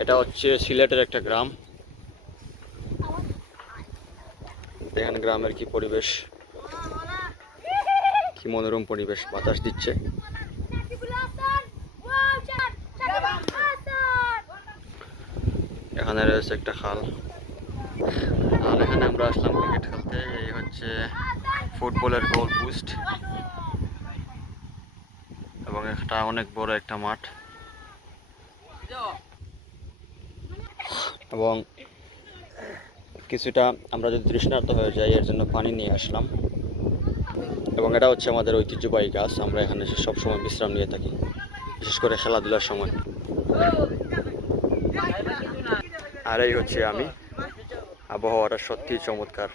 এটা হচ্ছে সিলেটের একটা গ্রাম। দেখেন গ্রামের কি পরিবেশ, কি মনোরম পরিবেশ, বাতাস দিচ্ছে। এখানে রয়েছে একটা খাল, আর এখানে আমরা আসলাম ক্রিকেট খেলতে। এই হচ্ছে ফুটবলের গোল পোস্ট এবং একটা অনেক বড় একটা মাঠ, এবং কিছুটা আমরা যদি তৃষ্ণার্ত হয়ে যাই এর জন্য পানি নিয়ে আসলাম। এবং এটা হচ্ছে আমাদের ঐতিহ্যবাহী গাছ, আমরা এখানে সবসময় বিশ্রাম নিয়ে থাকি, বিশেষ করে খেলাধুলার সময়। আর এই হচ্ছে আমি। আবহাওয়াটা সত্যি চমৎকার।